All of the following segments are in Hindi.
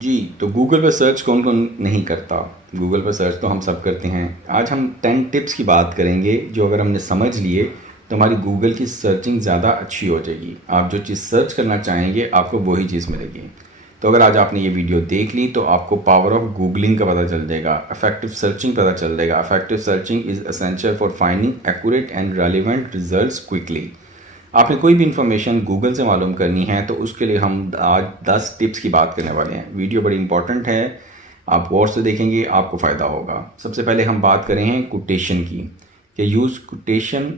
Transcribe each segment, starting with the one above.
जी, तो गूगल पे सर्च कौन-कौन नहीं करता? गूगल पे सर्च तो हम सब करते हैं। आज हम 10 टिप्स की बात करेंगे, जो अगर हमने समझ लिए, तो हमारी गूगल की सर्चिंग ज़्यादा अच्छी हो जाएगी। आप जो चीज़ सर्च करना चाहेंगे, आपको वही चीज़ मिलेगी। तो अगर आज आपने ये वीडियो देख ली, तो आपको पावर ऑफ गूगलिंग का पता चल जाएगा, इफेक्टिव सर्चिंग पता चल जाएगा। Effective searching is essential for finding accurate and relevant results quickly. आपने कोई भी इन्फॉर्मेशन गूगल से मालूम करनी है तो उसके लिए हम आज 10 टिप्स की बात करने वाले हैं। वीडियो बड़ी इंपॉर्टेंट है, आप गौर से देखेंगे आपको फ़ायदा होगा। सबसे पहले हम बात करें हैं कोटेशन की, कि use quotation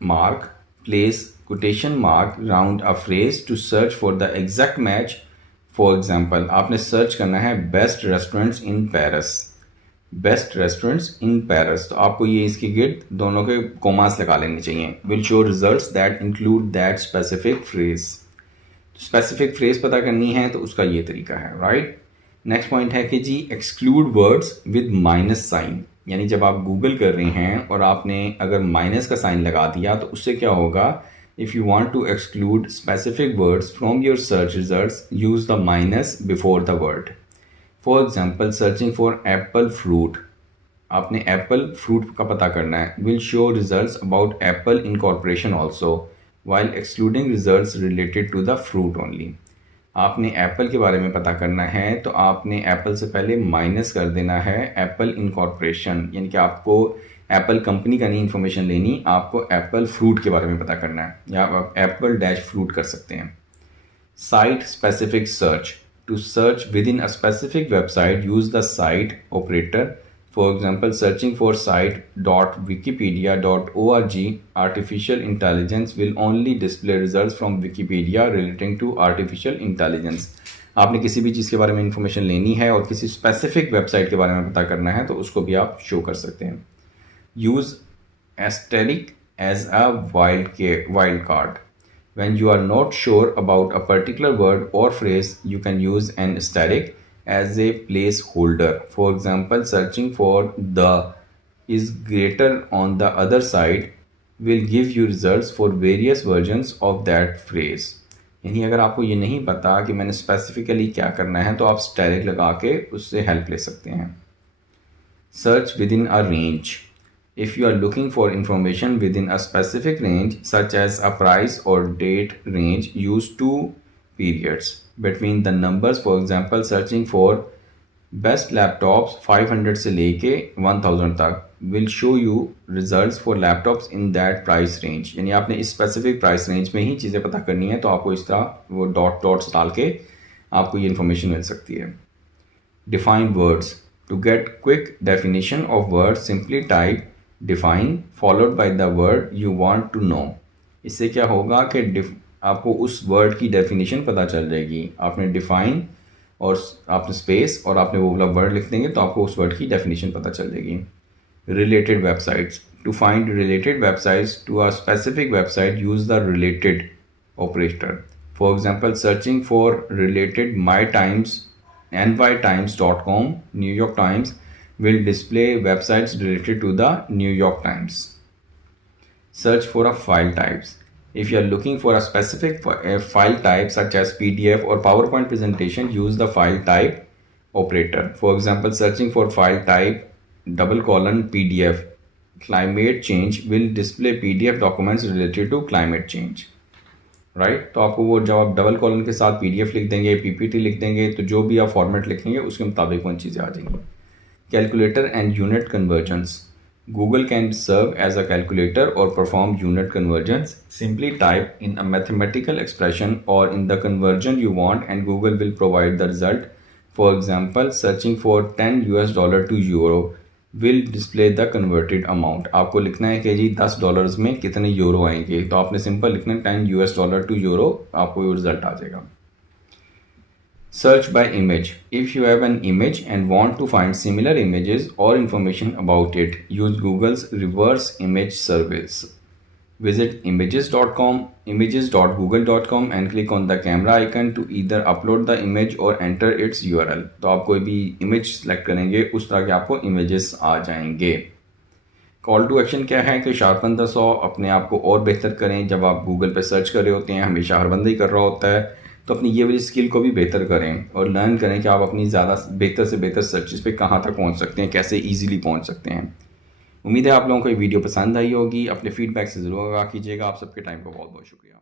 mark, place quotation mark round a phrase to search for the exact match. For example, आपने सर्च करना है best restaurants in Paris, best restaurants in Paris, तो आपको ये इसके गिर्द दोनों के कोमास लगा लेने चाहिए। Will show results that include that specific phrase. Specific phrase पता करनी है तो उसका ये तरीका है, राइट। नेक्स्ट पॉइंट है कि जी exclude words with minus sign, यानी जब आप गूगल कर रहे हैं और आपने अगर माइनस का साइन लगा दिया तो उससे क्या होगा, if you want to exclude specific words from your search results, use the minus before the word. For example, searching for apple fruit, आपने एप्पल फ्रूट का पता करना है। Will show results about apple incorporation also while excluding results related to the fruit only. आपने एप्पल के बारे में पता करना है तो आपने एप्पल से पहले माइनस कर देना है एप्पल इनकॉर्पोरेशन, यानी कि आपको एप्पल कंपनी का नहीं इन्फॉर्मेशन लेनी, आपको एप्पल फ्रूट के बारे में पता करना है, या आप एप्पल डैश फ्रूट कर सकते हैं। Site specific search. To search within a specific website, use the site operator. For example, searching for site.wikipedia.org, artificial intelligence will only display results from Wikipedia relating to artificial intelligence. आपने किसी भी चीज़ के बारे में इंफॉर्मेशन लेनी है और किसी स्पेसिफिक वेबसाइट के बारे में पता करना है तो उसको भी आप शो कर सकते हैं। Use asterisk as a wild card. When you are not sure about a particular word or phrase, you can use an asterisk as a placeholder. For example, searching for the is greater on the other side will give you results for various versions of that phrase. यानी अगर आपको ये नहीं पता कि मैंने स्पेसिफिकली क्या करना है तो आप asterisk लगा के उससे हेल्प ले सकते हैं। Search within a range. If you are looking for information within a specific range, such as a price or date range, use two periods between the numbers. For example, searching for best laptops 500 से लेके 1000 तक will show you results for laptops in that price range. यानी आपने इस specific price range में ही चीज़ें पता करनी है तो आपको इस तरह वो डॉट्स डाल के आपको ये information मिल सकती है। Define words. To get quick definition of words, simply type define followed by the word you want to know. इससे क्या होगा कि आपको उस वर्ड की डेफिनेशन पता चल जाएगी। आपने डिफाइन और आपने स्पेस और आपने वो वाला वर्ड लिख देंगे तो आपको उस वर्ड की डेफिनेशन पता चल जाएगी। Related websites. To find related websites to a specific website, use the related operator. For example, searching for related my times nytimes.com, New York Times, will display websites related to the New York Times. Search for a file types. If you are looking for a specific file type such as PDF or PowerPoint presentation, use the file type operator. For example, searching for file type :PDF climate change will display PDF documents related to climate change. Right तो आपको वो जब आप डबल कॉलन के साथ PDF लिख देंगे, PPT लिख देंगे, तो जो भी आप फॉर्मेट लिखेंगे उसके मुताबिक वो चीज़ें आ जाएंगी। Calculator and unit convergence. Google can serve as a calculator और perform unit convergence. Simply type in a mathematical expression और in the conversion you want and Google will provide the result. For example, searching for $10 to euro will display the converted amount. आपको लिखना है कि जी $10 में कितने यूरो आएंगे, तो आपने सिंपल लिखना है $10 to euro, आपको ये रिजल्ट आ जाएगा। Search by image. If you have an image and want to find similar images or information about it, use Google's reverse image service. Visit images.google.com and click on the camera icon to either upload the image or enter its URL. तो आप कोई भी इमेज सेलेक्ट करेंगे उस तरह के आपको इमेजेस आ जाएंगे। कॉल टू एक्शन क्या है कि शार्पन द सॉ, अपने आप को और बेहतर करें। जब आप गूगल पे सर्च कर रहे होते हैं, हमेशा हर बंदा ही कर रहा होता है, तो अपनी ये वाली स्किल को भी बेहतर करें और लर्न करें कि आप अपनी ज़्यादा बेहतर से बेहतर सर्चेस पे कहाँ तक पहुँच सकते हैं, कैसे ईजिली पहुँच सकते हैं। उम्मीद है आप लोगों को ये वीडियो पसंद आई होगी। अपने फीडबैक से ज़रूर आगाह कीजिएगा। आप सबके टाइम का बहुत बहुत शुक्रिया।